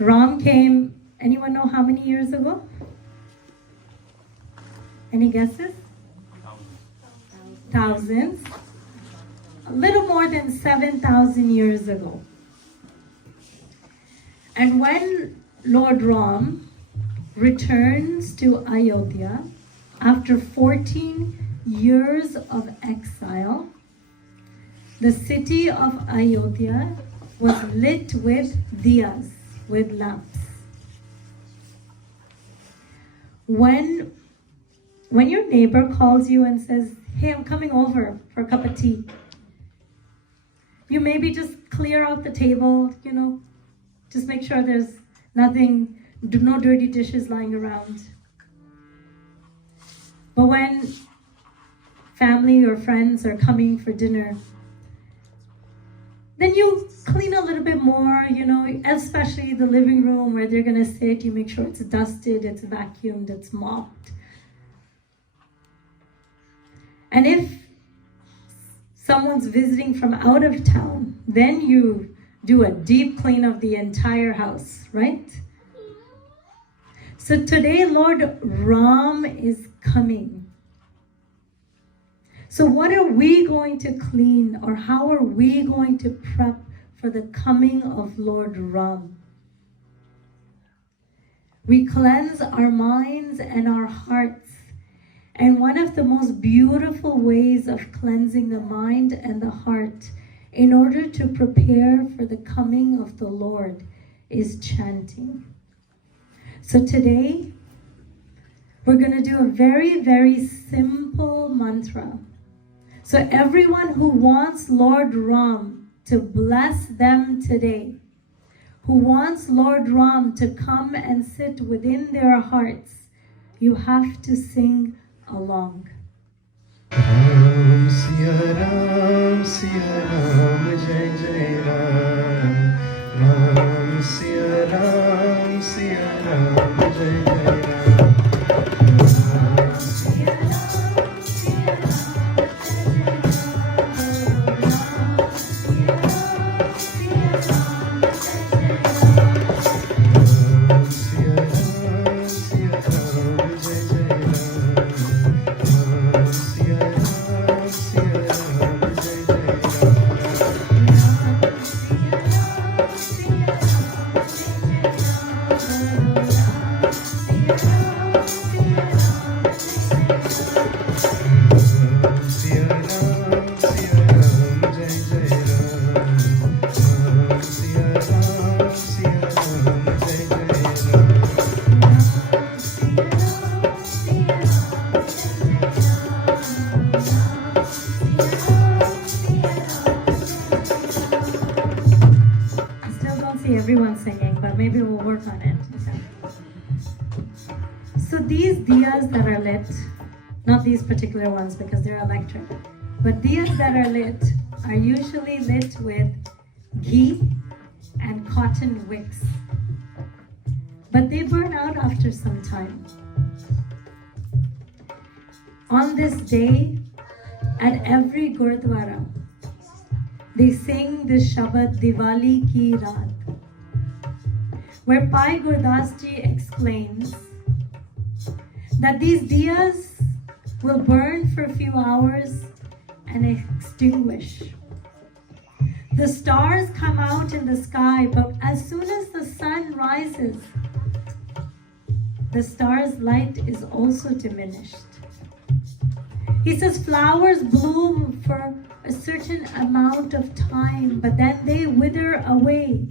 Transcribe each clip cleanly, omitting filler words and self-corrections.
Ram came, anyone know how many years ago? Any guesses? Thousands. A little more than 7,000 years ago. And when Lord Ram returns to Ayodhya after 14 years of exile, the city of Ayodhya was lit with diyas, with lamps. When your neighbor calls you and says, "Hey, I'm coming over for a cup of tea," you maybe just clear out the table, just make sure there's nothing, no dirty dishes lying around. But when family or friends are coming for dinner, then you clean a little bit more, especially the living room where they're gonna sit. You make sure it's dusted, it's vacuumed, it's mopped. And if someone's visiting from out of town, then you do a deep clean of the entire house, right? So today, Lord Ram is coming. So what are we going to clean, or how are we going to prep for the coming of Lord Ram? We cleanse our minds and our hearts. And one of the most beautiful ways of cleansing the mind and the heart in order to prepare for the coming of the Lord is chanting. So today, we're going to do a very, very simple mantra. So everyone who wants Lord Ram to bless them today, who wants Lord Ram to come and sit within their hearts, you have to sing along. Ram Siya Ram, Jai Jai Ram. Ram Siya Ram, Jai Jai Ram. Everyone singing, but maybe we'll work on it. So these diyas that are lit, not these particular ones because they're electric, but diyas that are lit are usually lit with ghee and cotton wicks. But they burn out after some time. On this day, at every Gurdwara, they sing this Shabad Diwali Ki Raat, where Bhai Gurdas Ji explains that these diyas will burn for a few hours and extinguish. The stars come out in the sky, but as soon as the sun rises, the star's light is also diminished. He says flowers bloom for a certain amount of time, but then they wither away.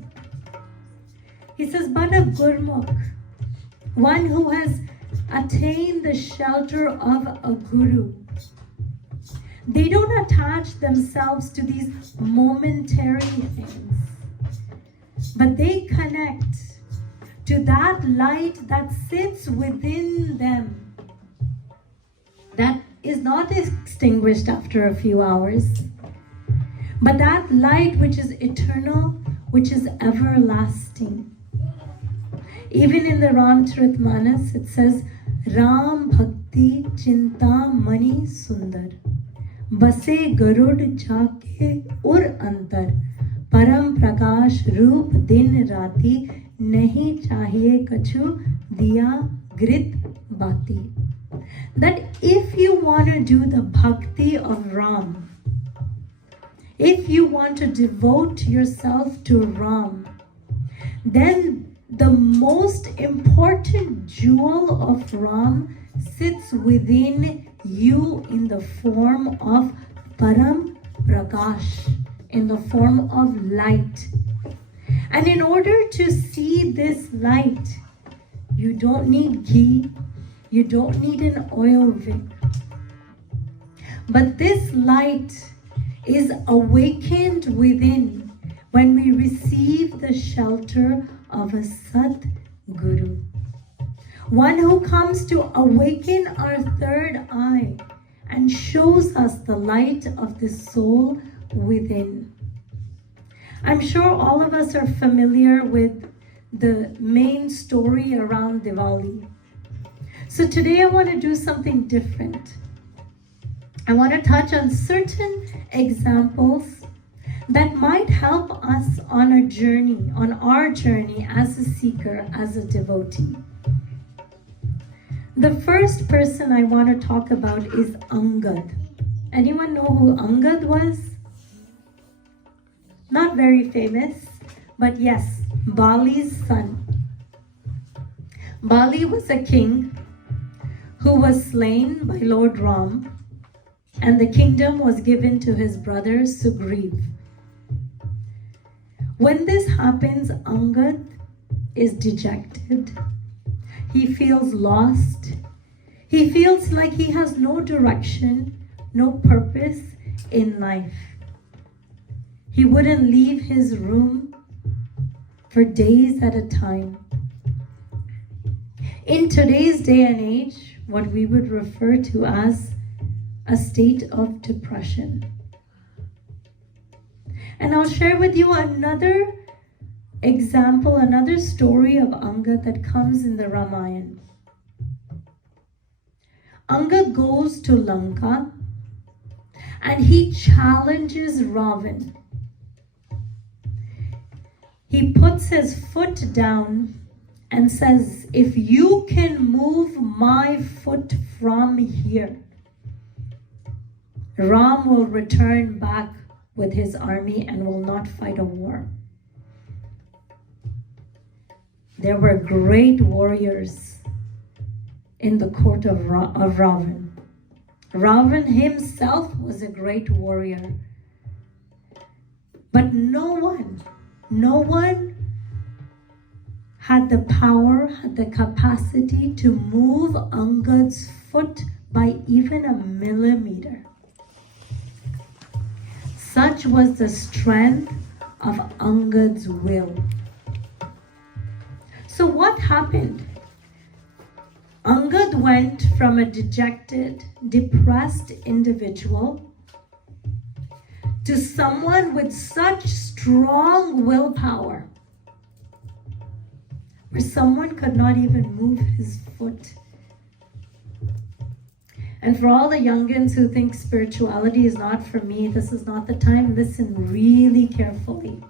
He says, but a Gurmukh, one who has attained the shelter of a Guru, they don't attach themselves to these momentary things, but they connect to that light that sits within them, that is not extinguished after a few hours, but that light which is eternal, which is everlasting. Even in the Ramcharitmanas, it says, Ram Bhakti Chinta Mani Sundar, Base Garud Jake Ur Antar, परम प्रकाश रूप दिन राति नहीं चाहिए कछु दिया घृत बाती. That if you want to do the bhakti of Ram, if you want to devote yourself to Ram, then the most important jewel of Ram sits within you in the form of Param Prakash, in the form of light. And in order to see this light, you don't need ghee, you don't need an oil wick. But this light is awakened within when we receive the shelter of a Sat Guru. One who comes to awaken our third eye and shows us the light of the soul within. I'm sure all of us are familiar with the main story around Diwali. So today I want to do something different. I want to touch on certain examples that might help us on a journey, on our journey as a seeker, as a devotee. The first person I want to talk about is Angad. Anyone know who Angad was? Not very famous, but yes, Bali's son. Bali was a king who was slain by Lord Ram, and the kingdom was given to his brother Sugriv. When this happens, Angad is dejected. He feels lost. He feels like he has no direction, no purpose in life. He wouldn't leave his room for days at a time. In today's day and age, what we would refer to as a state of depression. And I'll share with you another example, another story of Angad that comes in the Ramayana. Angad goes to Lanka and he challenges Ravan. He puts his foot down and says, if you can move my foot from here, Ram will return back with his army and will not fight a war. There were great warriors in the court of Ravan. Ravan himself was a great warrior. But no one had the power, had the capacity to move Angad's foot by even a millimeter. Such was the strength of Angad's will. So what happened? Angad went from a dejected, depressed individual to someone with such strong willpower, where someone could not even move his foot. And for all the youngins who think spirituality is not for me, this is not the time. Listen really carefully.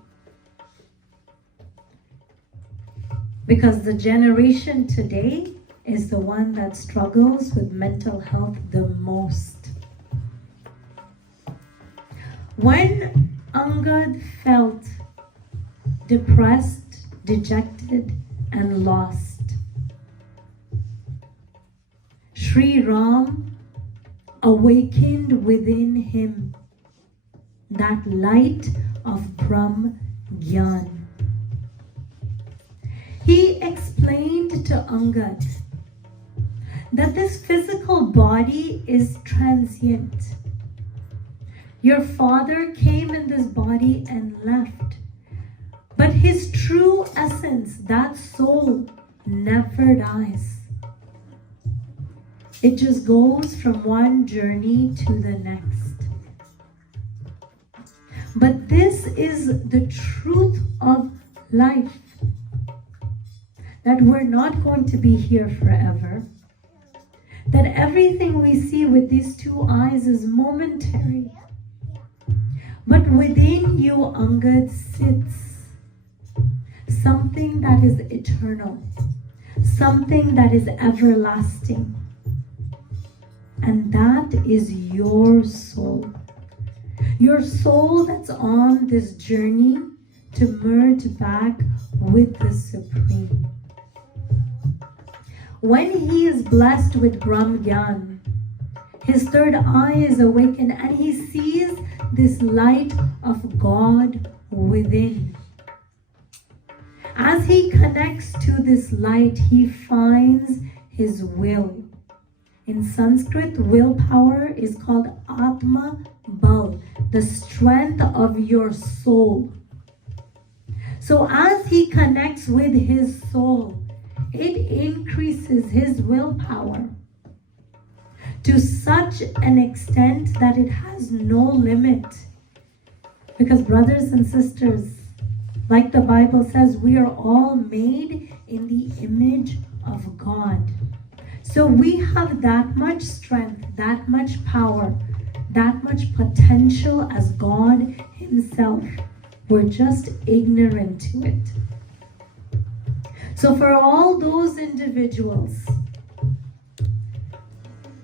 Because the generation today is the one that struggles with mental health the most. When Angad felt depressed, dejected, and lost, Sri Ram awakened within him that light of Brahm Gyan. He explained to Angad that this physical body is transient. Your father came in this body and left, but his true essence, that soul, never dies. It just goes from one journey to the next. But this is the truth of life, that we're not going to be here forever, that everything we see with these two eyes is momentary. But within you, Angad, sits something that is eternal, something that is everlasting. And that is your soul. Your soul that's on this journey to merge back with the Supreme. When he is blessed with Brahm Gyan, his third eye is awakened and he sees this light of God within. As he connects to this light, he finds his will. In Sanskrit, willpower is called Atma Bal, the strength of your soul. So as he connects with his soul, it increases his willpower to such an extent that it has no limit. Because brothers and sisters, like the Bible says, we are all made in the image of God. So we have that much strength, that much power, that much potential as God himself. We're just ignorant to it. So for all those individuals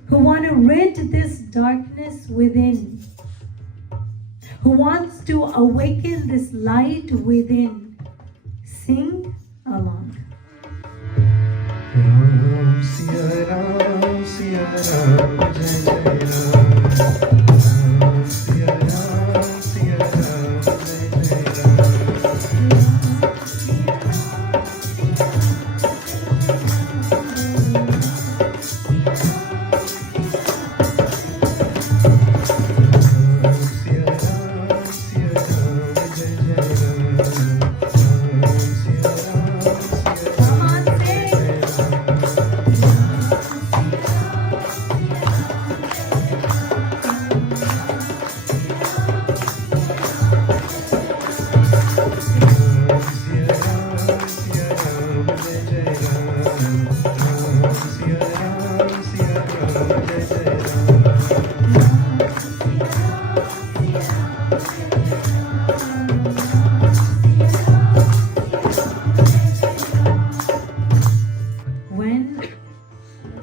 who want to rid this darkness within, who wants to awaken this light within, sing along. Ram Siya Ram, Siya Ram, Jai Jai Ram. Ram Siya Ram, Siya Ram, Jai Jai Ram.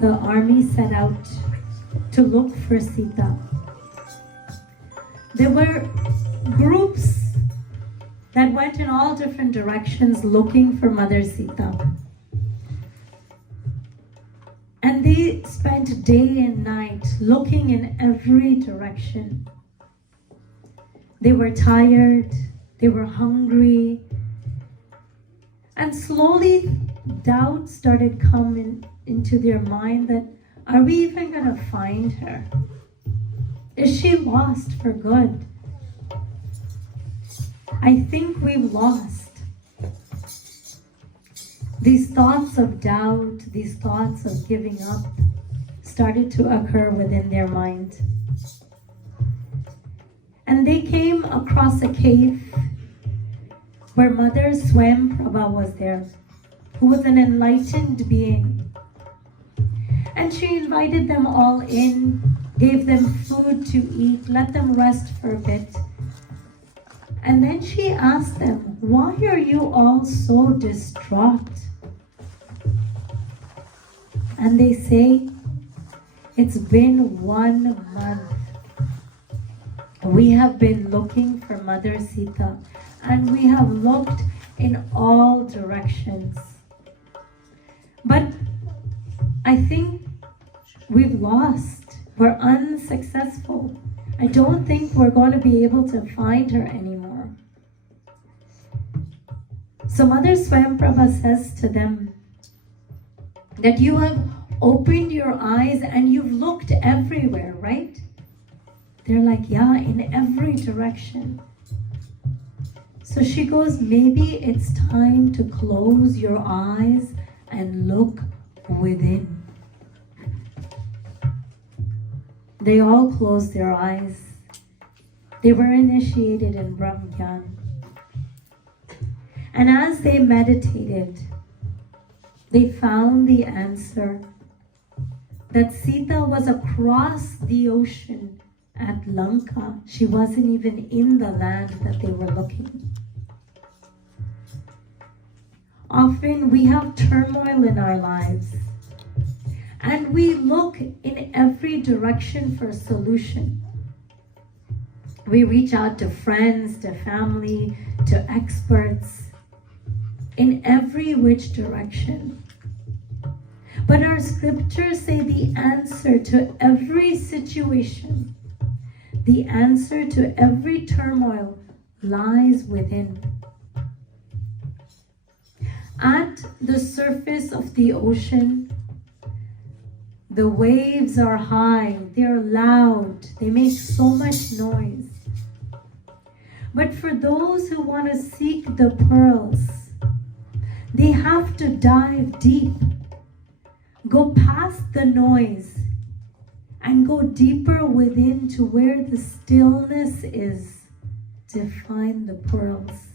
The army set out to look for Sita. There were groups that went in all different directions looking for Mother Sita. And they spent day and night looking in every direction. They were tired, they were hungry, and slowly doubt started coming into their mind that, are we even going to find her? Is she lost for good? I think we've lost. These thoughts of doubt, these thoughts of giving up started to occur within their mind. And they came across a cave where Mother Swayamprabha was there, who was an enlightened being. And she invited them all in, gave them food to eat, let them rest for a bit. And then she asked them, why are you all so distraught? And they say, it's been 1 month. We have been looking for Mother Sita, and we have looked in all directions. But I think we've lost. We're unsuccessful. I don't think we're going to be able to find her anymore. So Mother Swayamprabha says to them that you have opened your eyes and you've looked everywhere, right? They're like, yeah, in every direction. So she goes, maybe it's time to close your eyes and look within. They all closed their eyes. They were initiated in Brahm Gyan. And as they meditated, they found the answer that Sita was across the ocean at Lanka. She wasn't even in the land that they were looking. Often we have turmoil in our lives, and we look in every direction for a solution. We reach out to friends, to family, to experts, in every which direction. But our scriptures say the answer to every situation, the answer to every turmoil lies within. At the surface of the ocean, the waves are high, they're loud, they make so much noise. But for those who want to seek the pearls, they have to dive deep, go past the noise, and go deeper within to where the stillness is to find the pearls.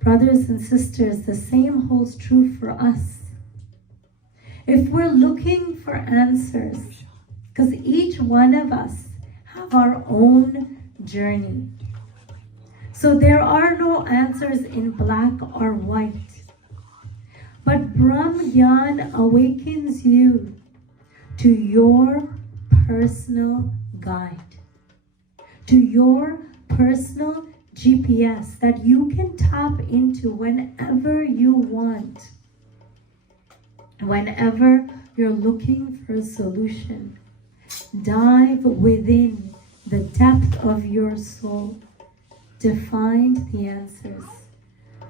Brothers and sisters, the same holds true for us. If we're looking for answers, because each one of us have our own journey. So there are no answers in black or white. But Brahm Gyan awakens you to your personal guide, to your personal GPS that you can tap into whenever you want. Whenever you're looking for a solution, dive within the depth of your soul to find the answers.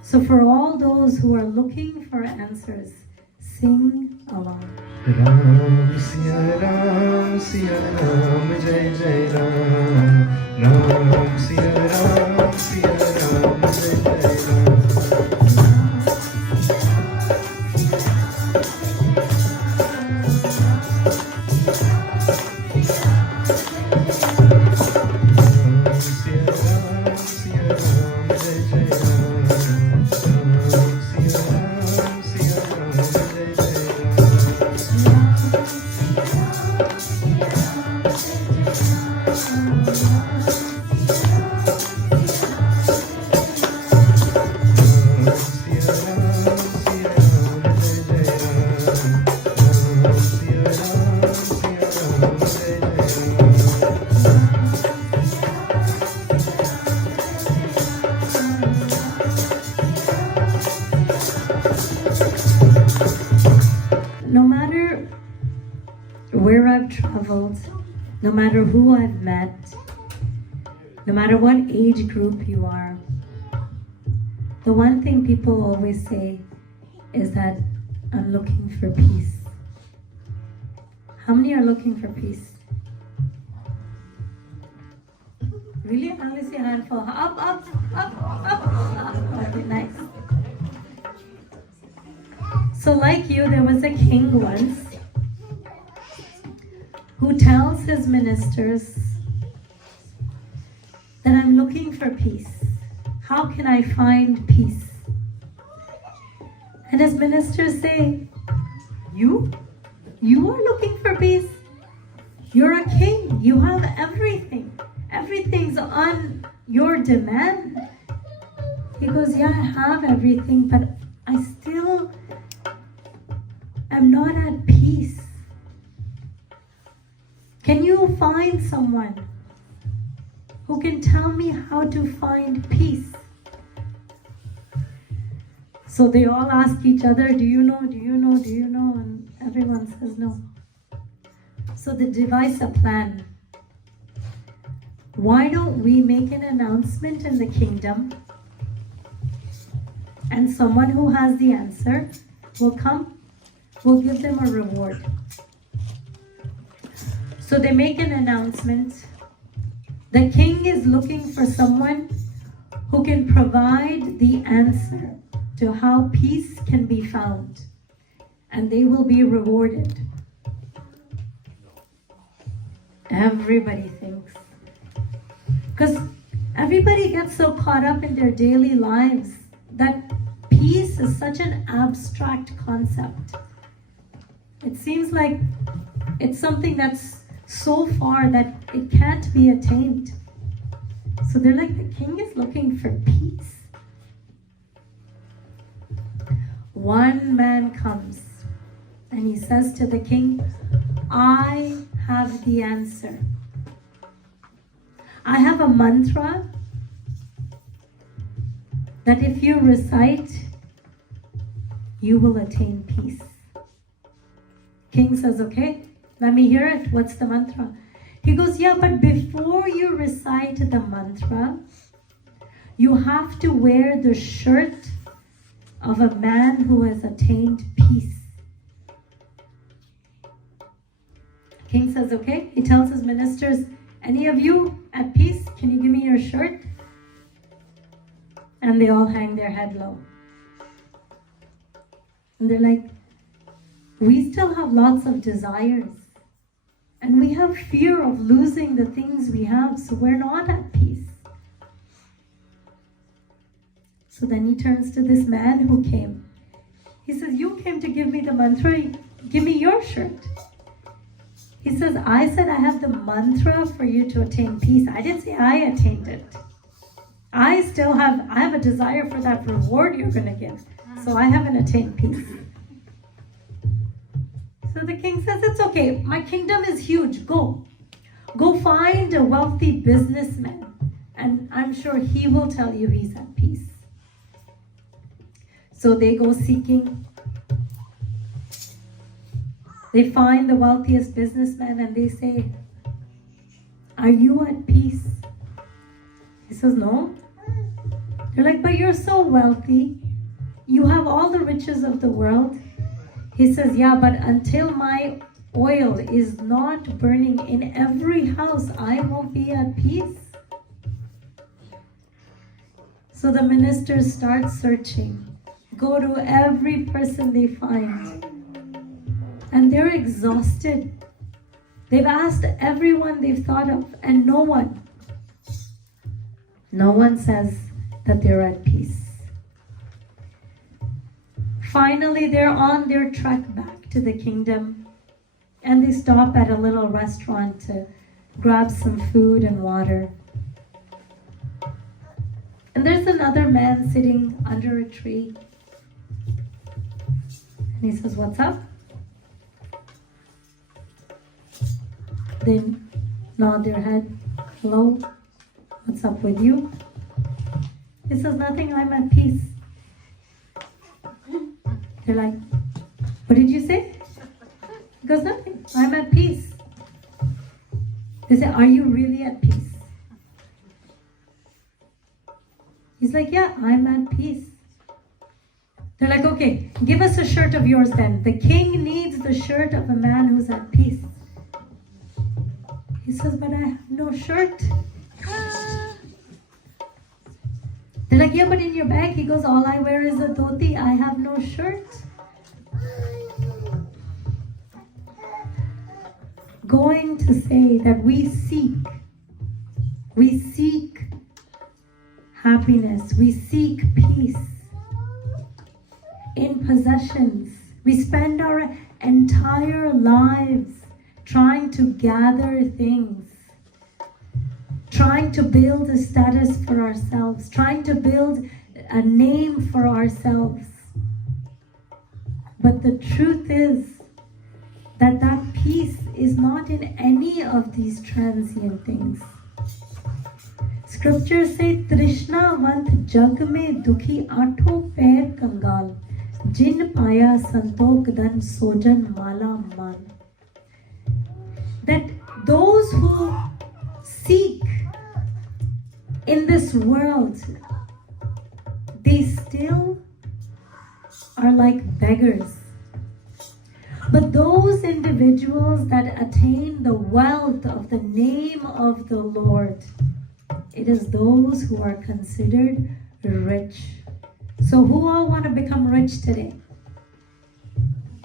So for all those who are looking for answers, sing along. Ram Siya Ram, Jai Jai Ram. Ram Siya Ram, Jai Jai Ram. No matter where I've traveled, no matter who I've met, no matter what age group you are, the one thing people always say is that I'm looking for peace. How many are looking for peace? Really? I only see a handful. Up. Okay, nice. So like you, there was a king once who tells his ministers that I'm looking for peace. How can I find peace? And his ministers say, You are looking for peace? You're a king. You have everything. Everything's on your demand. He goes, yeah, I have everything, but I still am not at peace. Can you find someone who can tell me how to find peace? So they all ask each other, do you know? And everyone says no. So they devise a plan. Why don't we make an announcement in the kingdom, and someone who has the answer will come, we'll give them a reward. So they make an announcement. The king is looking for someone who can provide the answer to how peace can be found, and they will be rewarded. Everybody thinks. Because everybody gets so caught up in their daily lives that peace is such an abstract concept. It seems like it's something that's so far that it can't be attained. So they're like, the king is looking for peace. One man comes and he says to the king, I have the answer. I have a mantra that if you recite, you will attain peace. King says, okay, let me hear it. What's the mantra? He goes, yeah, but before you recite the mantra, you have to wear the shirt of a man who has attained peace. King says, okay. He tells his ministers, any of you at peace, can you give me your shirt? And they all hang their head low. And they're like, we still have lots of desires. And we have fear of losing the things we have, so we're not at peace. So then he turns to this man who came. He says, you came to give me the mantra, give me your shirt. He says, I said I have the mantra for you to attain peace. I didn't say I attained it. I have a desire for that reward you're going to give. So I haven't attained peace. So the king says, it's okay. My kingdom is huge. Go find a wealthy businessman. And I'm sure he will tell you he's at peace. So they go seeking. They find the wealthiest businessman and they say, are you at peace? He says, no. They're like, but you're so wealthy. You have all the riches of the world. He says, yeah, but until my oil is not burning in every house, I won't be at peace. So the ministers start searching. Go to every person they find. And they're exhausted. They've asked everyone they've thought of, and no one says that they're at peace. Finally, they're on their trek back to the kingdom, and they stop at a little restaurant to grab some food and water. And there's another man sitting under a tree. And he says, what's up? They nod their head. Hello? What's up with you? He says, nothing, I'm at peace. They're like, what did you say? He goes, nothing, I'm at peace. They say, are you really at peace? He's like, yeah, I'm at peace. They're like, okay, give us a shirt of yours then. The king needs the shirt of a man who's at peace. He says, but I have no shirt. They're like, yeah, but in your bag. He goes, all I wear is a dhoti. I have no shirt. Going to say that we seek happiness, we seek peace in possessions. We spend our entire lives trying to gather things, trying to build a status for ourselves, trying to build a name for ourselves. But the truth is that peace is not in any of these transient things. Scriptures say, Trishna vant jag mein dukhi aatho pair kangal, jin paya santok dan sojan mala mal. That those who seek in this world, they still are like beggars. But those individuals that attain the wealth of the name of the Lord, it is those who are considered rich. So who all want to become rich today?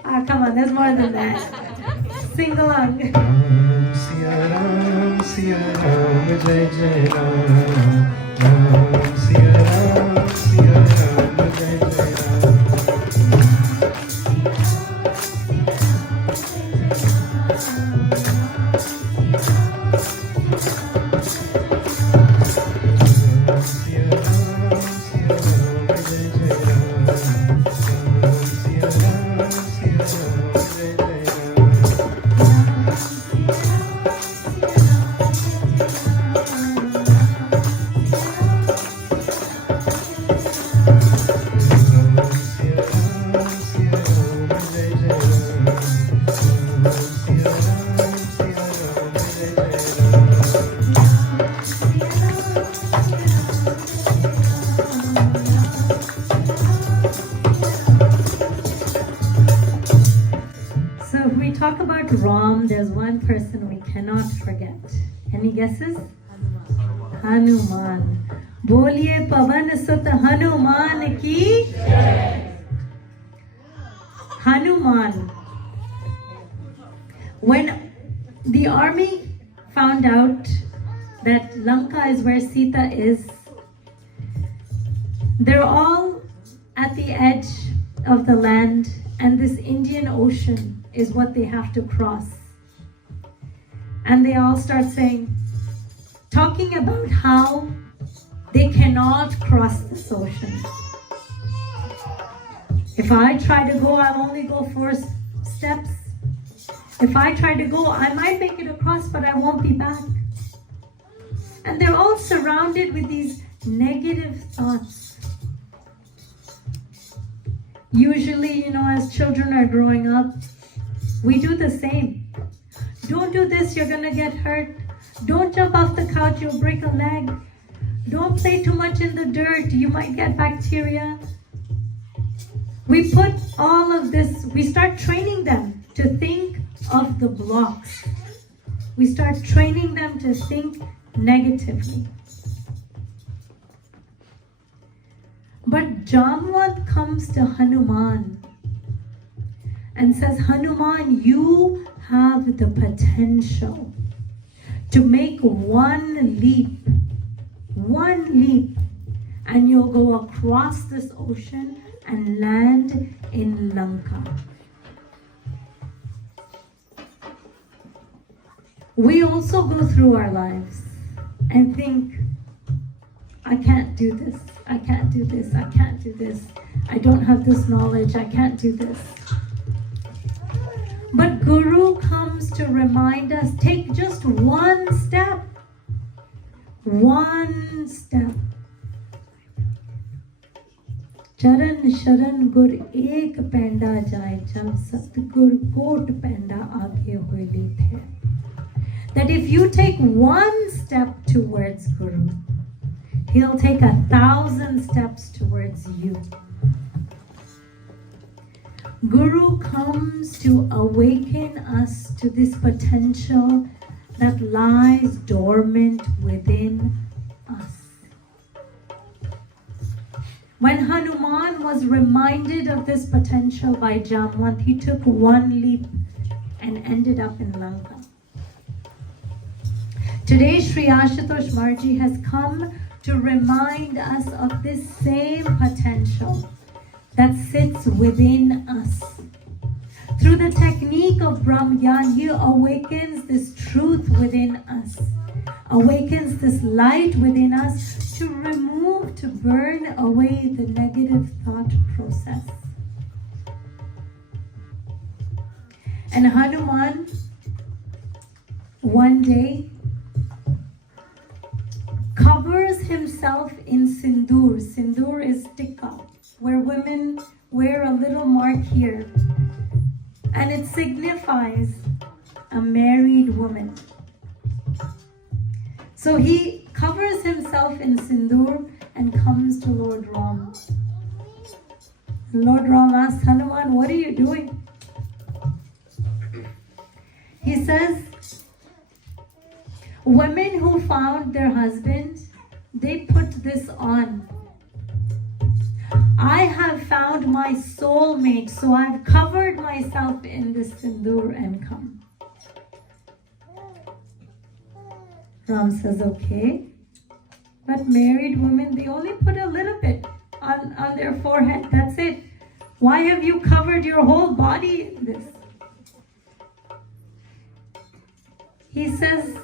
Come on, there's more than that. Sing along. Siya Ram, Jai Jai Ram. Ram, Siya Ram, Jai Jai Ram. talk about Ram, there's one person we cannot forget. Any guesses? Hanuman. Boliye Pavan Sut Hanuman ki. Hanuman. When the army found out that Lanka is where Sita is, they're all at the edge of the land, and this Indian Ocean is what they have to cross. And they all start talking about how they cannot cross this ocean. If I try to go, I'll only go 4 steps. If I try to go, I might make it across, but I won't be back. And they're all surrounded with these negative thoughts. Usually, as children are growing up, we do the same. Don't do this, you're gonna get hurt. Don't jump off the couch, you'll break a leg. Don't play too much in the dirt, you might get bacteria. We put all of this, we start training them to think of the blocks. We start training them to think negatively. But Jamwant comes to Hanuman and says, Hanuman, you have the potential to make one leap, and you'll go across this ocean and land in Lanka. We also go through our lives and think, I can't do this, I can't do this, I can't do this, I don't have this knowledge, I can't do this. But Guru comes to remind us, take just one step. One step. Charan sharan gur ek penda jai jab satgur kot penda aage hoye the. That if you take one step towards Guru, he'll take 1,000 steps towards you. Guru comes to awaken us to this potential that lies dormant within us. When Hanuman was reminded of this potential by Jamwant, he took one leap and ended up in Lanka. Today, Sri Ashutosh Marji has come to remind us of this same potential that sits within us. Through the technique of Brahmyan, he awakens this truth within us, awakens this light within us to remove, to burn away the negative thought process. And Hanuman, one day, covers himself in sindoor. Sindoor is tikka, where women wear a little mark here. And it signifies a married woman. So he covers himself in sindoor and comes to Lord Ram. Lord Ram asks Hanuman, what are you doing? He says, women who found their husband, they put this on. I have found my soulmate, so I've covered myself in this sindoor and come. Ram says, okay. But married women, they only put a little bit on their forehead. That's it. Why have you covered your whole body in this? He says,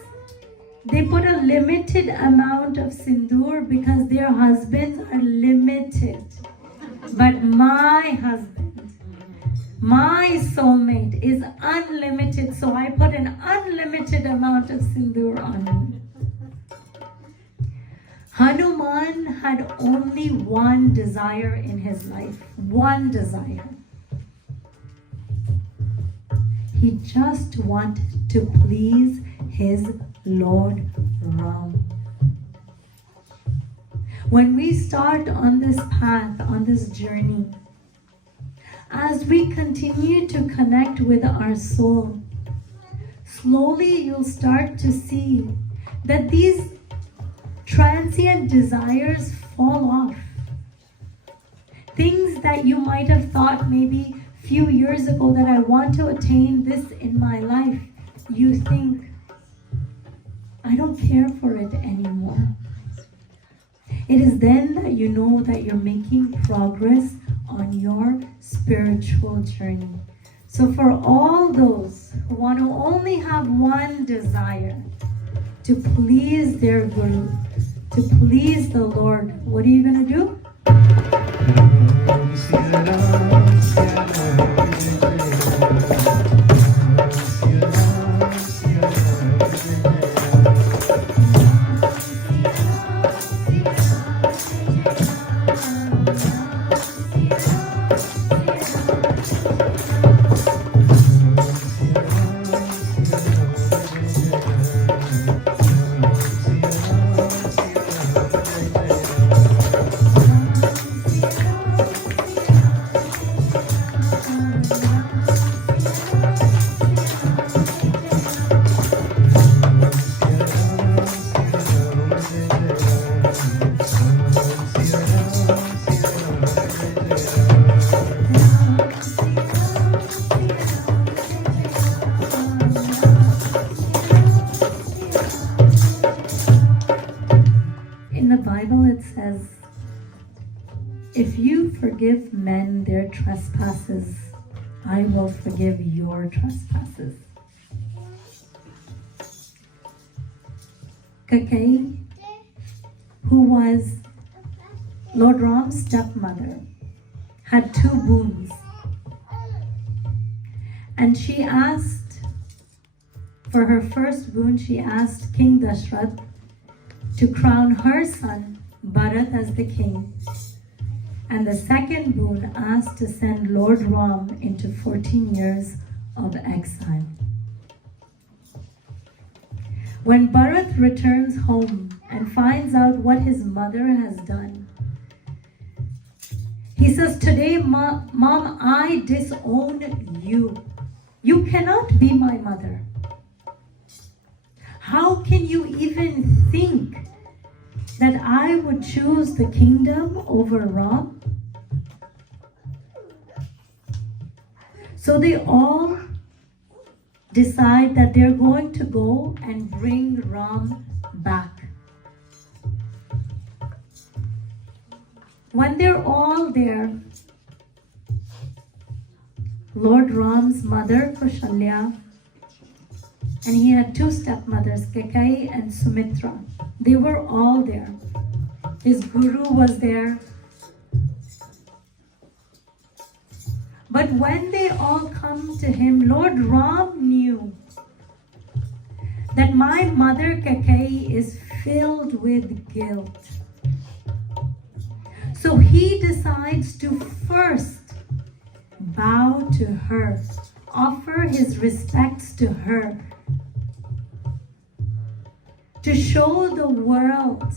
they put a limited amount of sindoor because their husbands are limited. But my husband, my soulmate is unlimited, so I put an unlimited amount of sindoor on him. Hanuman had only one desire in his life, one desire. He just wanted to please his Lord Ram. When we start on this path, on this journey, as we continue to connect with our soul, slowly you'll start to see that these transient desires fall off. Things that you might have thought maybe few years ago that I want to attain this in my life, you think, I don't care for it anymore. It is then that you know that you're making progress on your spiritual journey. So for all those who want to only have one desire, to please their Guru, to please the Lord, what are you going to do? Ram Siya Ram, Siya Ram, Jai Jai Ram. Ram Siya Ram, Siya Ram, Jai Jai In the Bible it says, if you forgive men their trespasses, I will forgive your trespasses. Kakai, who was Lord Ram's stepmother, had 2 boons. And she asked, for her first boon, she asked King Dashrath to crown her son Bharat as the king. And the second boon asked to send Lord Ram into 14 years of exile. When Bharat returns home and finds out what his mother has done, he says, today, Mom, I disown you. You cannot be my mother. How can you even think that I would choose the kingdom over Ram? So they all decide that they're going to go and bring Ram back. When they're all there, Lord Ram's mother, Kushalya, and he had 2 stepmothers, Kekai and Sumitra. They were all there. His guru was there. But when they all come to him, Lord Ram knew that my mother Kekai is filled with guilt. So he decides to first bow to her, offer his respects to her, to show the world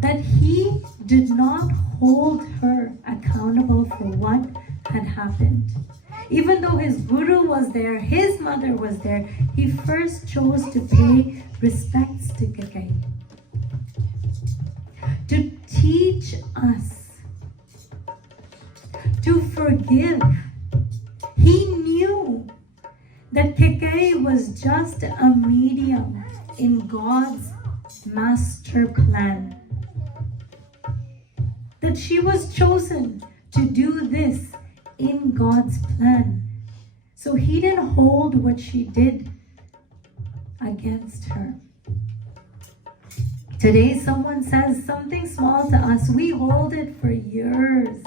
that he did not hold her accountable for what had happened. Even though his guru was there, his mother was there, he first chose to pay respects to Kekai, to teach us to forgive. He knew that Kekai was just a medium in God's master plan. That she was chosen to do this in God's plan. So he didn't hold what she did against her. Today someone says something small to us, we hold it for years.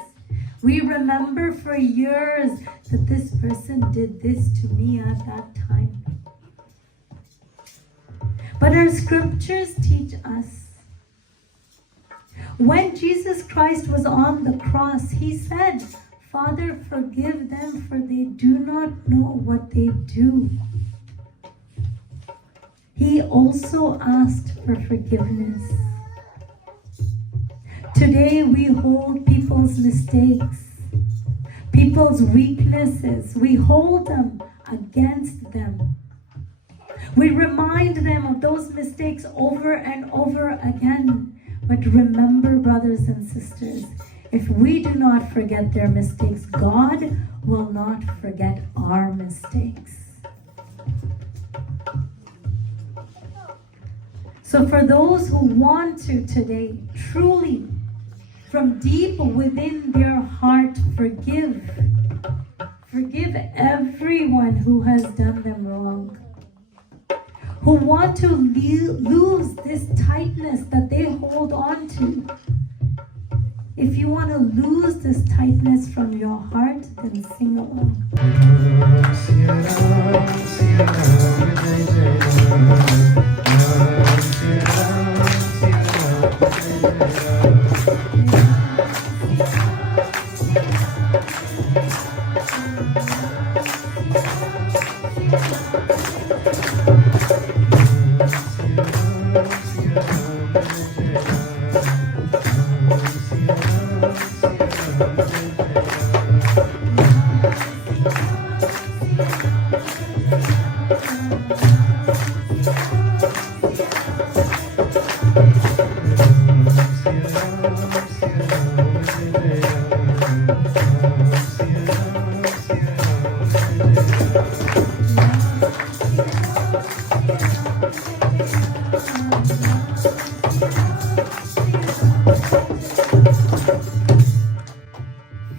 We remember for years that this person did this to me at that time. But our scriptures teach us, when Jesus Christ was on the cross, he said, Father, forgive them, for they do not know what they do. He also asked for forgiveness. Today we hold people's mistakes people's weaknesses. We hold them against them. We remind them of those mistakes over and over again. But remember, brothers and sisters, if we do not forget their mistakes, God will not forget our mistakes. So for those who want to today, truly, from deep within their heart, forgive everyone who has done them wrong, who want to lose this tightness that they hold on to. If you want to lose this tightness from your heart, then sing along.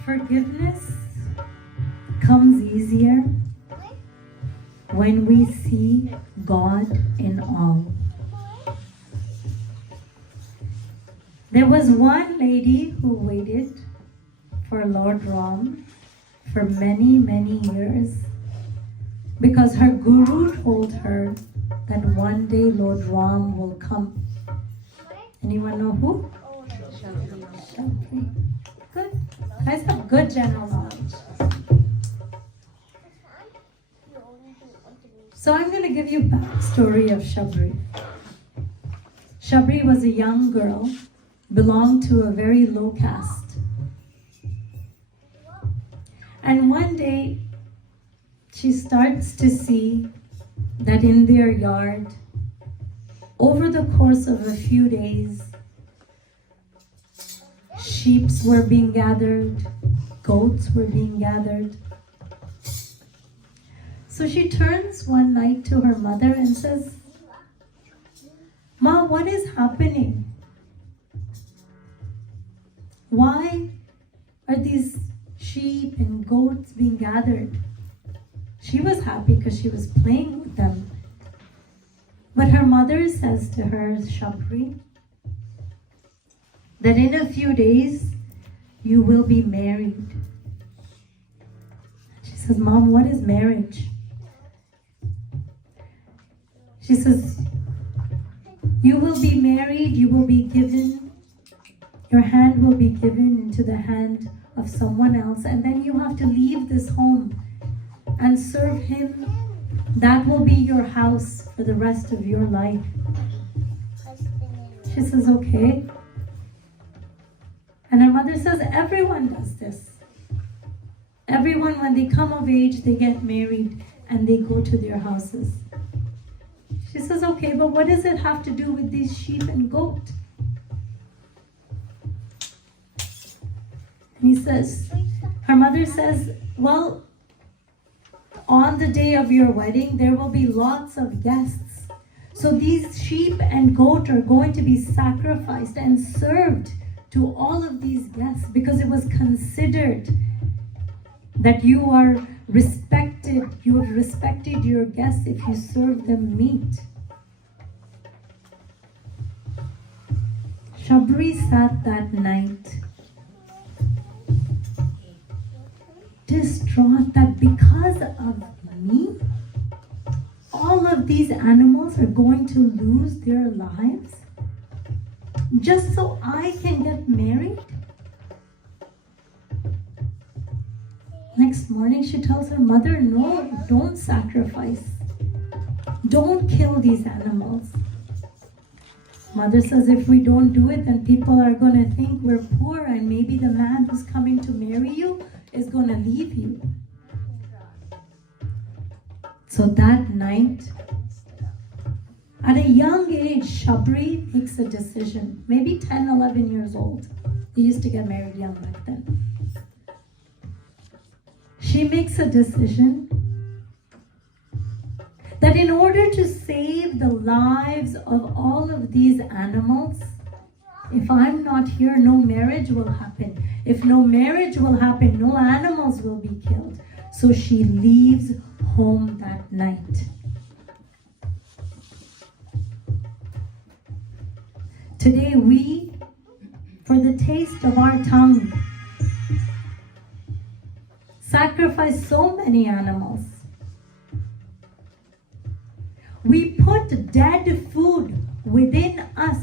Forgiveness comes easier when we see God in all. There was one lady who waited for Lord Ram for many, many years because her guru told her that one day Lord Ram will come. Anyone know who? Shabri. Good. Guys have good general knowledge. So I'm going to give you a backstory of Shabri. Shabri was a young girl, belonged to a very low caste. And one day, she starts to see that in their yard, over the course of a few days, sheep were being gathered, goats were being gathered. So she turns one night to her mother and says, "Ma, what is happening? Why are these sheep and goats being gathered?" She was happy because she was playing with them. But her mother says to her, Shabri, that in a few days you will be married. She says, "Mom, what is marriage?" She says, "You will be married, you will be given, your hand will be given into the hand of someone else, and then you have to leave this home and serve him. That will be your house for the rest of your life." She says, "Okay." And her mother says, "Everyone does this. Everyone, when they come of age, they get married and they go to their houses." She says, "Okay, but what does it have to do with these sheep and goat?" And her mother says, "Well, on the day of your wedding, there will be lots of guests. So these sheep and goat are going to be sacrificed and served to all of these guests because it was considered that you are respected. You have respected your guests if you serve them meat." Shabri sat that night, distraught that because of me, all of these animals are going to lose their lives just so I can get married. Next morning, she tells her mother, "No, don't sacrifice. Don't kill these animals." Mother says, "If we don't do it, then people are going to think we're poor, and maybe the man who's coming to marry you is going to leave you. So that night, at a young age, Shabri makes a decision, maybe 10, 11 years old. They used to get married young back then. She makes a decision that in order to save the lives of all of these animals, if I'm not here, no marriage will happen. If no marriage will happen, no animals will be killed. So she leaves home that night. Today we, for the taste of our tongue, sacrifice so many animals. We put dead food within us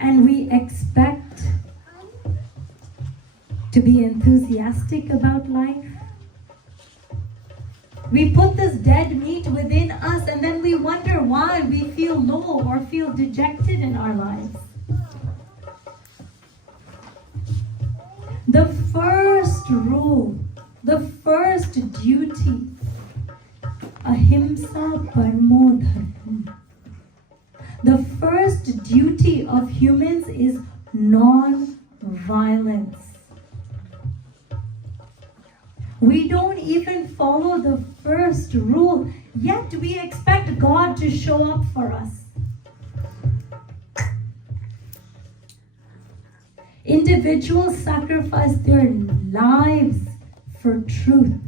and we expect to be enthusiastic about life. We put this dead meat within us and then we wonder why we feel low or feel dejected in our lives. The first rule, the first duty, ahimsa parmo dharma. The first duty of humans is non-violence. We don't even follow the first rule, yet we expect God to show up for us. Individuals sacrifice their lives for truth.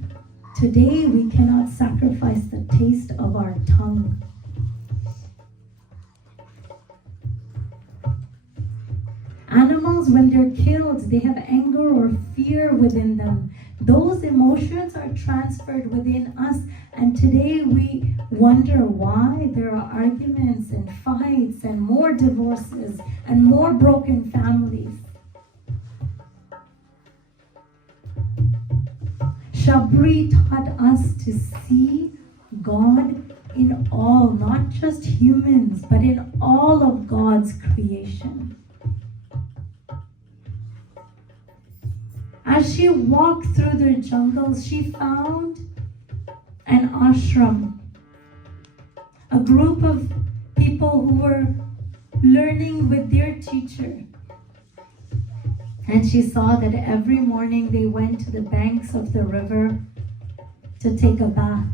Today we cannot sacrifice the taste of our tongue. Animals, when they're killed, they have anger or fear within them. Those emotions are transferred within us, and today we wonder why there are arguments and fights and more divorces and more broken families. Shabri taught us to see God in all, not just humans, but in all of God's creation. As she walked through the jungles, she found an ashram, a group of people who were learning with their teacher. And she saw that every morning they went to the banks of the river to take a bath.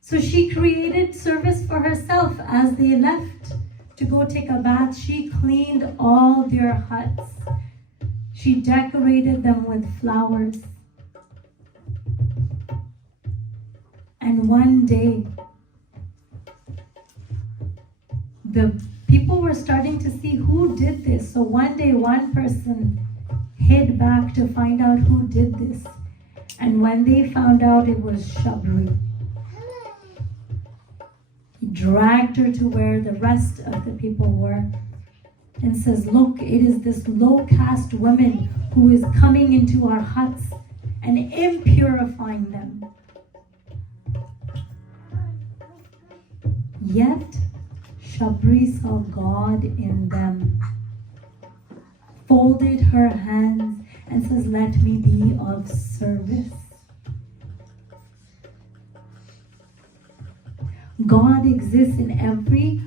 So she created service for herself. As they left to go take a bath, she cleaned all their huts. She decorated them with flowers. And one day, the people were starting to see who did this. So one day, one person hid back to find out who did this. And when they found out, it was Shabri. He dragged her to where the rest of the people were and says, look, it is this low-caste woman who is coming into our huts and impurifying them. Yet, Shabri saw God in them, folded her hands and says, let me be of service. God exists in every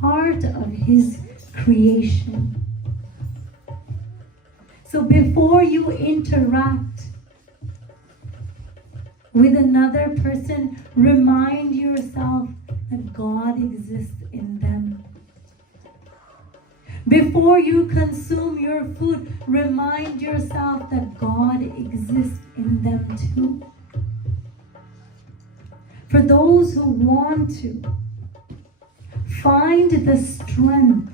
part of His creation. So before you interact with another person, remind yourself that God exists in them. Before you consume your food, remind yourself that God exists in them too. For those who want to find the strength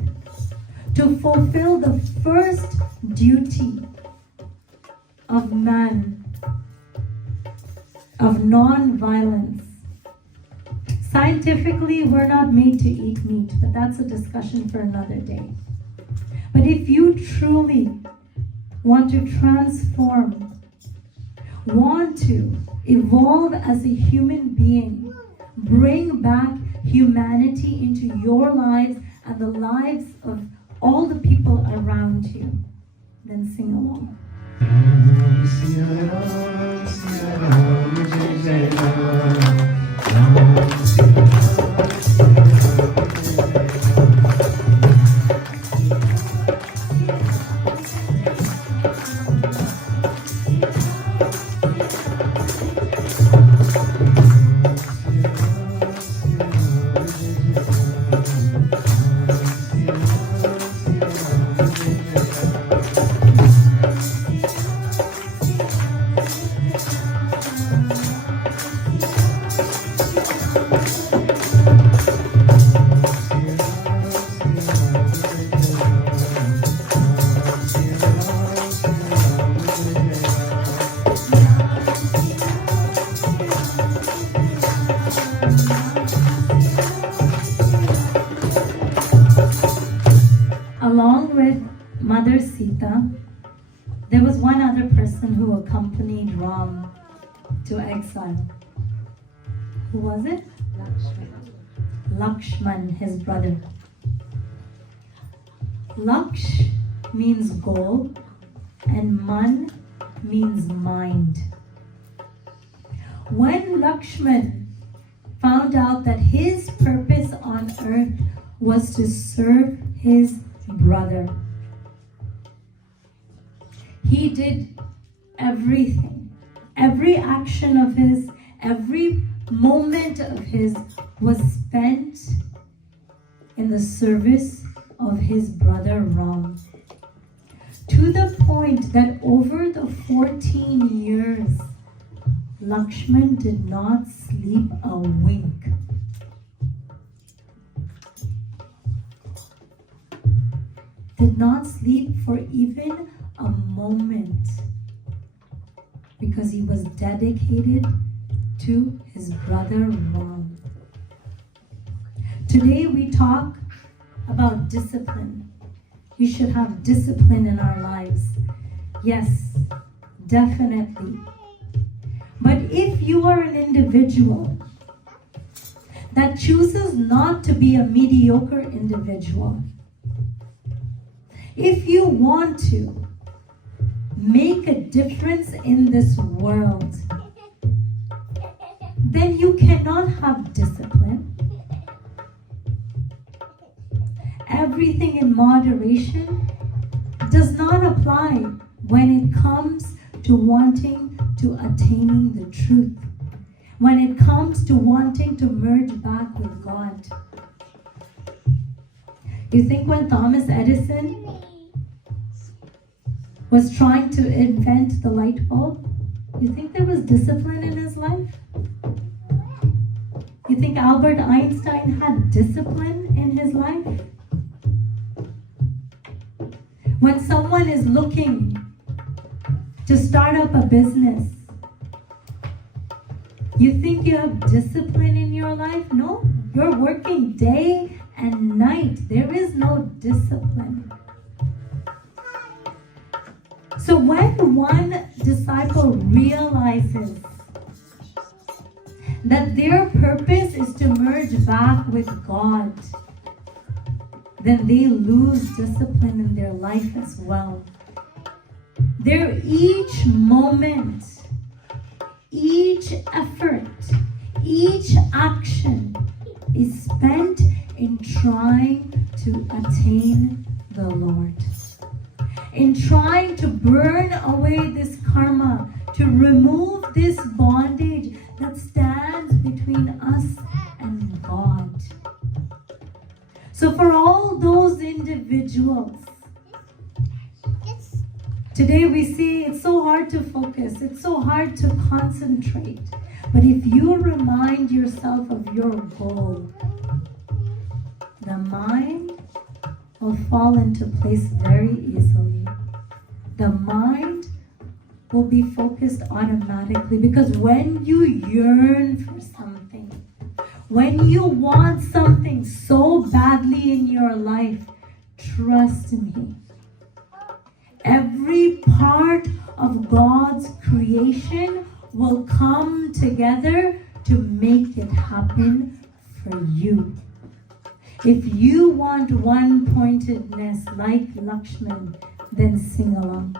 to fulfill the first duty of man, of non-violence. Scientifically, we're not made to eat meat, but that's a discussion for another day. But if you truly want to transform, want to evolve as a human being, bring back humanity into your lives and the lives of all the people around you, then sing along. Siya Ram, Jai Jai Ram. Ram, Siya Ram, Jai Jai Along with Mother Sita, there was one other person who accompanied Ram to exile. Who was it? Lakshman, his brother. Laksh means goal and Man means mind. When Lakshman found out that his purpose on earth was to serve his brother, he did everything. Every action of his, every moment of his was spent in the service of his brother Ram. To the point that over the 14 years, Lakshman did not sleep a wink. Did not sleep for even a moment because he was dedicated to his brother Ram. Today we talk about discipline. We should have discipline in our lives. Yes, definitely. But if you are an individual that chooses not to be a mediocre individual, if you want to make a difference in this world, then you cannot have discipline. Everything in moderation does not apply when it comes to wanting to attaining the truth, when it comes to wanting to merge back with God. You think when Thomas Edison was trying to invent the light bulb, you think there was discipline in his life? You think Albert Einstein had discipline in his life? When someone is looking to start up a business, you think you have discipline in your life? No, you're working day and night. There is no discipline. So when one disciple realizes that their purpose is to merge back with God, then they lose discipline in their life as well. Each moment, each effort, each action is spent in trying to attain the Lord, in trying to burn away this karma, to remove this bondage that stands between us and God. So for all those individuals, today we see it's so hard to focus, it's so hard to concentrate. But if you remind yourself of your goal, the mind will fall into place very easily. The mind will be focused automatically, because when you yearn for something, when you want something so badly in your life, trust me, every part of God's creation will come together to make it happen for you. If you want one-pointedness like Lakshman, then sing along.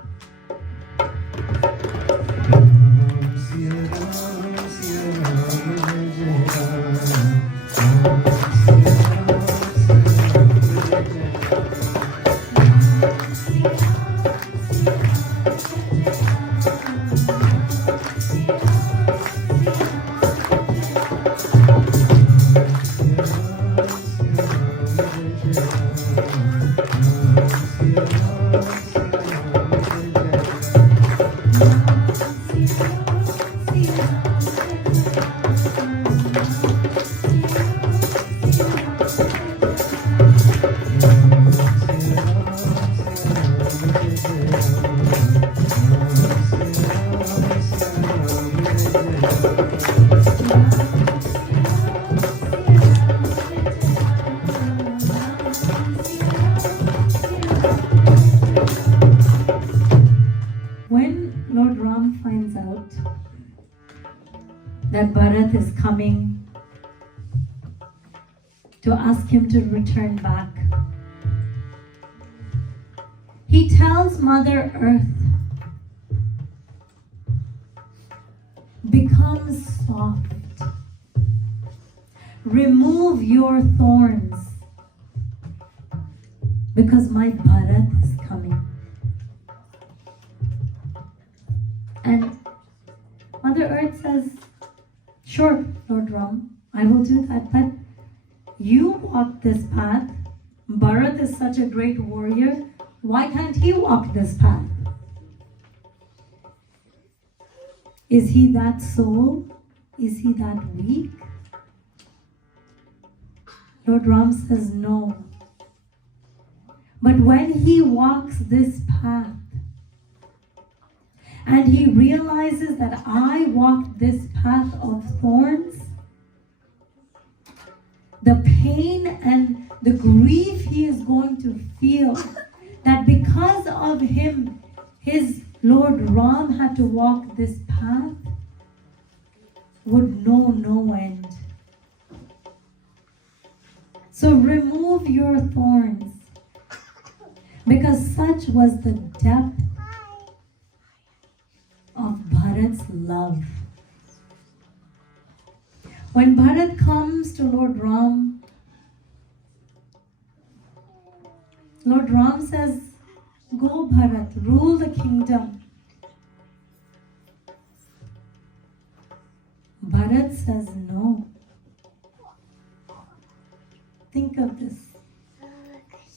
When Lord Ram finds out that Bharat is coming to ask him to return back, he tells Mother Earth, become soft, remove your thorns, because my Bharat is coming. And Mother Earth says, sure, Lord Ram, I will do that, but you walk this path. Bharat is such a great warrior. Why can't he walk this path? Is he that soul? Is he that weak? Lord Ram says no. But when he walks this path and he realizes that I walked this path of thorns, the pain and the grief he is going to feel, that because of him, his Lord Ram had to walk this path, would know no end. So remove your thorns, because such was the depth of Bharat's love. When Bharat comes to Lord Ram says, go Bharat, rule the kingdom. Bharat says no. Think of this.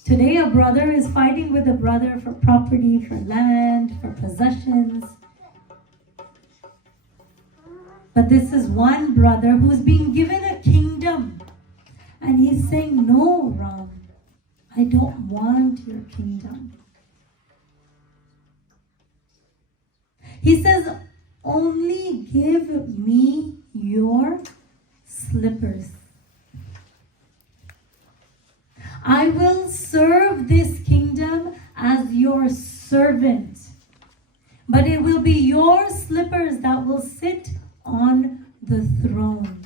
Today a brother is fighting with a brother for property, for land, for possessions. But this is one brother who's being given a kingdom. And he's saying, no, Ram, I don't want your kingdom. He says, only give me your slippers. I will serve this kingdom as your servant. But it will be your slippers that will sit on the throne.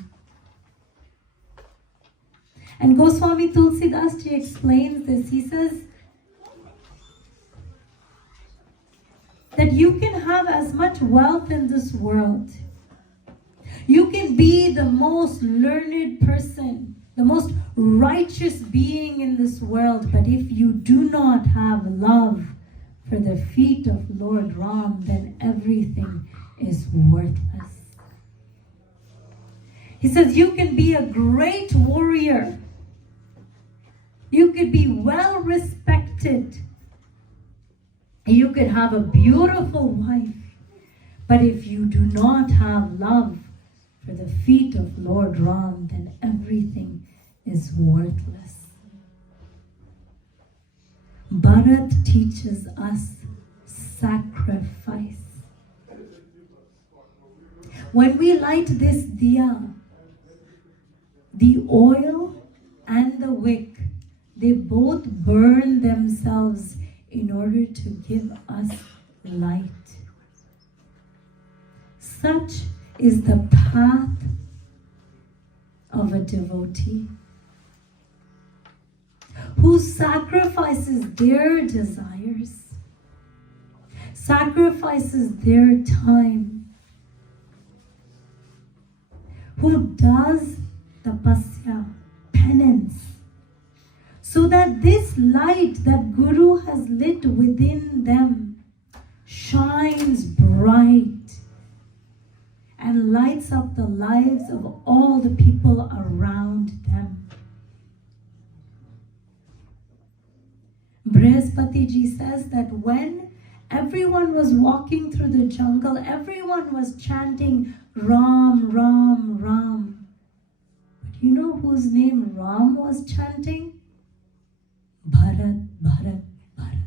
And Goswami Tulsidas Ji explains this. He says that you can have as much wealth in this world. You can be the most learned person, the most righteous being in this world, but if you do not have love for the feet of Lord Ram, then everything is worthless. He says you can be a great warrior. You could be well respected. You could have a beautiful wife. But if you do not have love for the feet of Lord Ram, then everything is worthless. Bharat teaches us sacrifice. When we light this diya, the oil and the wick, they both burn themselves in order to give us light. Such is the path of a devotee who sacrifices their desires, sacrifices their time, who does tapasya, penance, so that this light that Guru has lit within them shines bright and lights up the lives of all the people around them. Brihaspati Ji says that when everyone was walking through the jungle, everyone was chanting Ram, Ram, Ram. But you know whose name Ram was chanting? Bharat, Bharat, Bharat.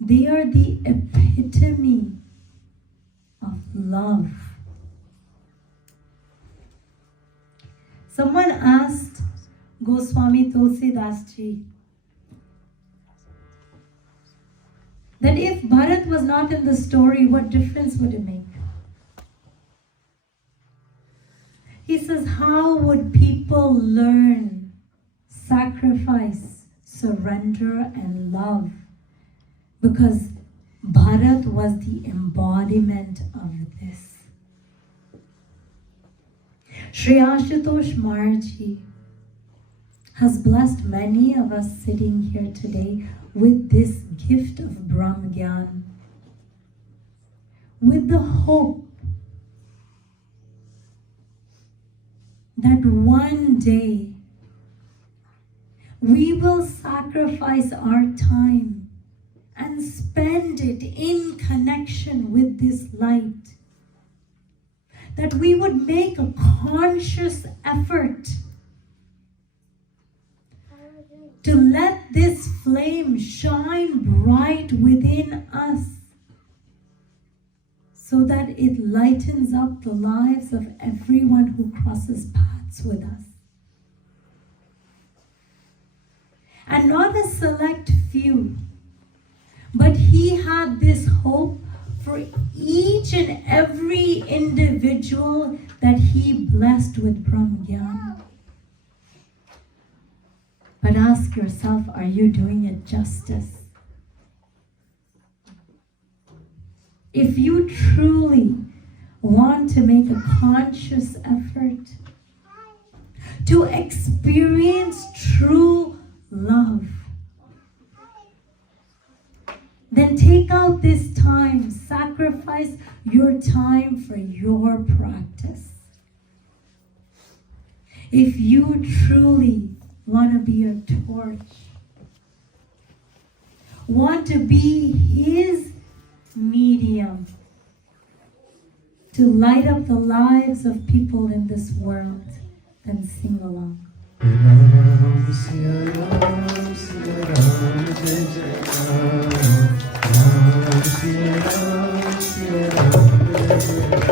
They are the epitome of love. Someone asked Goswami Tulsidas Ji that if Bharat was not in the story, what difference would it make? He says, how would people learn sacrifice, surrender, and love? Because Bharat was the embodiment of this. Shri Ashutosh Maharaj has blessed many of us sitting here today with this gift of Brahm Gyan, with the hope that one day we will sacrifice our time and spend it in connection with this light. That we would make a conscious effort to let this flame shine bright within us so that it lightens up the lives of everyone who crosses paths with us. And not a select few, but he had this hope for each and every individual that he blessed with Brahm Gyan. But ask yourself, are you doing it justice? If you truly want to make a conscious effort to experience true love, then take out this time, sacrifice your time for your practice. If you truly want to be a torch, want to be his medium to light up the lives of people in this world, then sing along. Ram Siya Ram Siya Ram Jai Jai Ram. Ram Siya Ram Siya Ram Jai Jai Ram.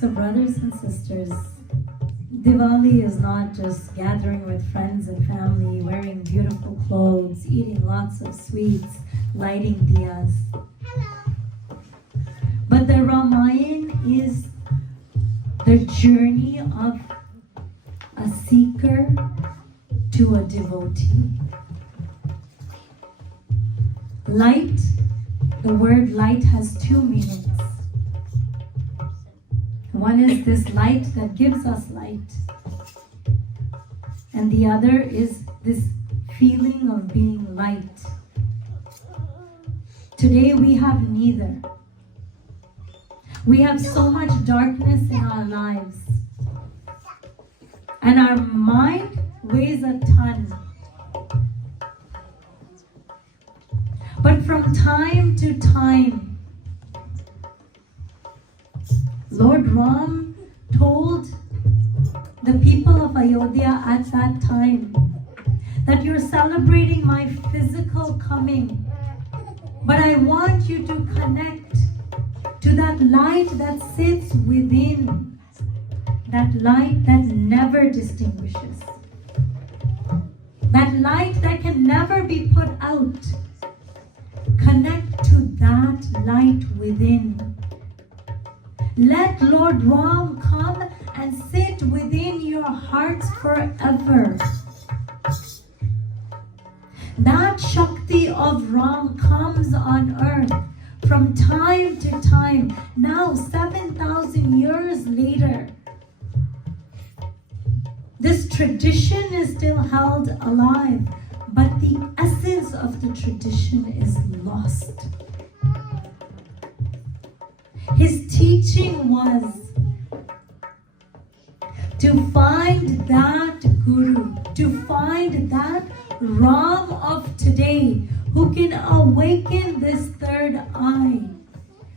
So brothers and sisters, Diwali is not just gathering with friends and family, wearing beautiful clothes, eating lots of sweets, lighting diyas. But the Ramayana is the journey of a seeker to a devotee. Light, the word light has two meanings. One is this light that gives us light, and the other is this feeling of being light. Today we have neither. We have so much darkness in our lives, and our mind weighs a ton. But from time to time, Lord Ram told the people of Ayodhya at that time that you're celebrating my physical coming, but I want you to connect to that light that sits within, that light that never distinguishes, that light that can never be put out. Connect to that light within. Let Lord Ram come and sit within your hearts forever. That Shakti of Ram comes on earth from time to time. Now, 7,000 years later, this tradition is still held alive, but the essence of the tradition is lost. His teaching was to find that Guru, to find that Ram of today who can awaken this third eye,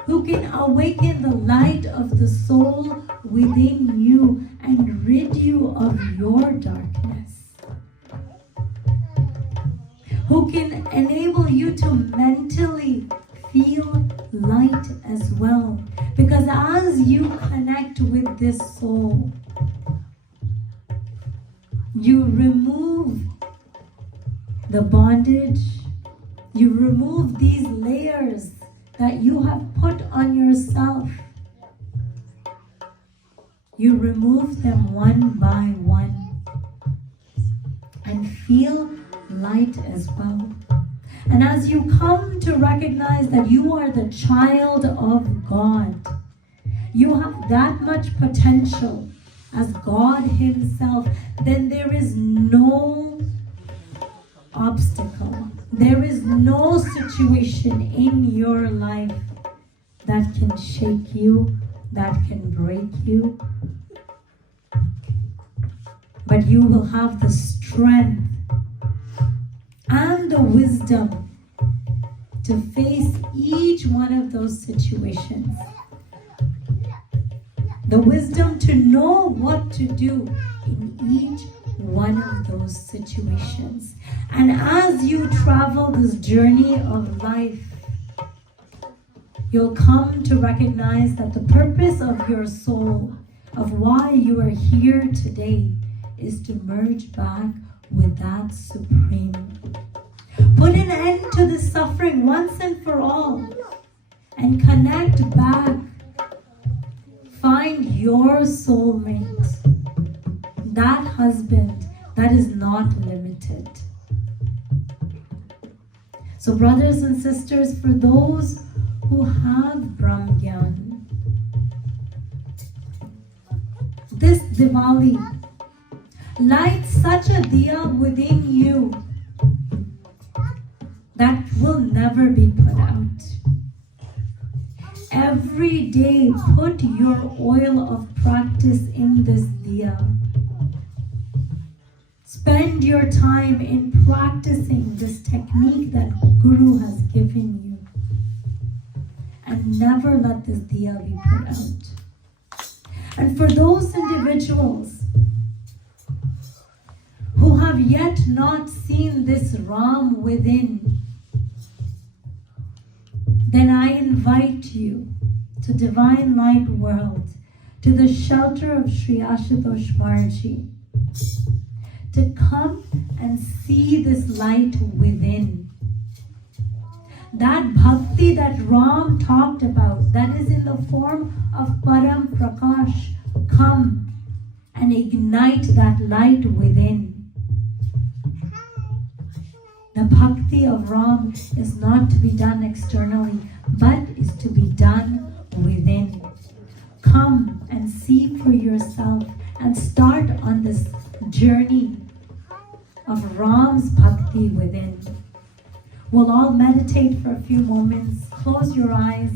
who can awaken the light of the soul within you and rid you of your darkness, who can enable you to mentally feel light as well. Because as you connect with this soul, you remove the bondage, you remove these layers that you have put on yourself. You remove them one by one and feel light as well. And as you come to recognize that you are the child of God, you have that much potential as God Himself, then there is no obstacle, there is no situation in your life that can shake you, that can break you. But you will have the strength and the wisdom to face each one of those situations. The wisdom to know what to do in each one of those situations. And as you travel this journey of life, you'll come to recognize that the purpose of your soul, of why you are here today, is to merge back with that Supreme. Put an end to the suffering once and for all and connect back. Find your soulmate, that husband that is not limited. So brothers and sisters, for those who have Brahm Gyan, this Diwali, light such a diya within you that will never be put out. Every day, put your oil of practice in this diya. Spend your time in practicing this technique that Guru has given you. And never let this diya be put out. And for those individuals who have yet not seen this Ram within, then I invite you to Divine Light World, to the shelter of Sri Ashutosh Marji, to come and see this light within. That bhakti that Ram talked about, that is in the form of Param Prakash, come and ignite that light within. The bhakti of Ram is not to be done externally, but is to be done within. Come and see for yourself and start on this journey of Ram's bhakti within. We'll all meditate for a few moments. Close your eyes